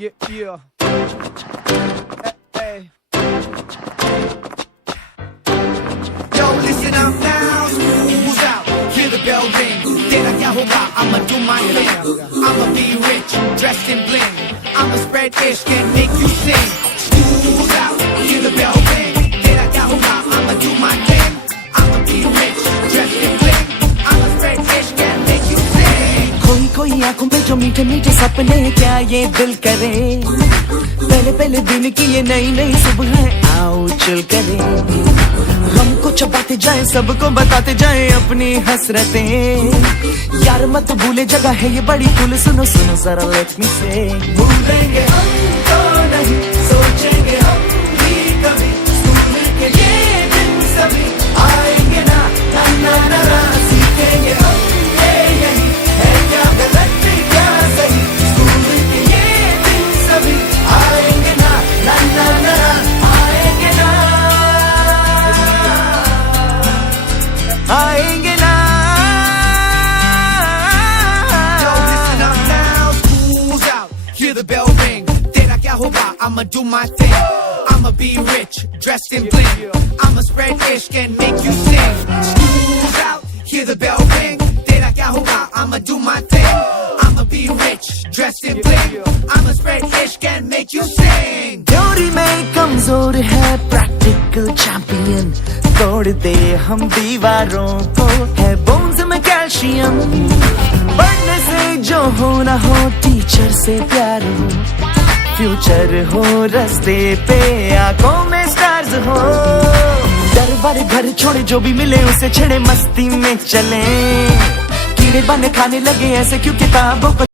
Yeah. Hey. Yo, listen up now. School's out. Hear the bell ring. Tera kya hoga? I'ma do my thing. I'ma be rich, dressed in bling. I'ma spread ishq and make you sing. School's out. Hear the bell ring. Tera kya hoga? I'ma do my thing. I'ma be rich, dressed in bling. I'ma spread ishq and make you sing. कोई कोई आंखों पे जो मीठे मीठे सपने, क्या ये दिल करे? पहले पहले दिन की ये नई नई सुबह है, आओ चल करे। हमको चबाते जाए, सबको बताते जाए अपनी हसरतें। यार मत भूले, जगह है ये बड़ी कुल, सुनो सुनो जरा लेट मी से। भूलेंगे हम तो नहीं, सोचेंगे हम भी कभी, स्कूल के ये दिन सभी आएंगे ना, ना ना ना ना। सीखेंगे हम ये यही है, क्या गलत क्या सही, स्कूल के ये दिन सभी आएंगे ना, ना ना ना आएंगे ना, आएंगे ना। Yo, listen up now. School's out. Hear the bell ring. Tera kya hoga? I'ma do my thing. I'ma be rich, dressed in bling. I'ma spread ishq and make you sing. School's out. Hear the bell ring. Tera kya hoga? I'ma do my thing. I'ma be rich, dressed in bling. I'ma spread ishq and make you sing. Theory में कमजोर है, practical champion, तोड़ दे हम दीवारों को, है bones में calcium. पढ़ने से जो हो ना हो, टीचर से प्यार हो, फ्यूचर हो रास्ते पे, आंखों में स्टार्स हो। डर बार घर छोड़े, जो भी मिले उसे छेड़े, मस्ती में चले, कीड़े बने खाने लगे ऐसे क्यों किताबों को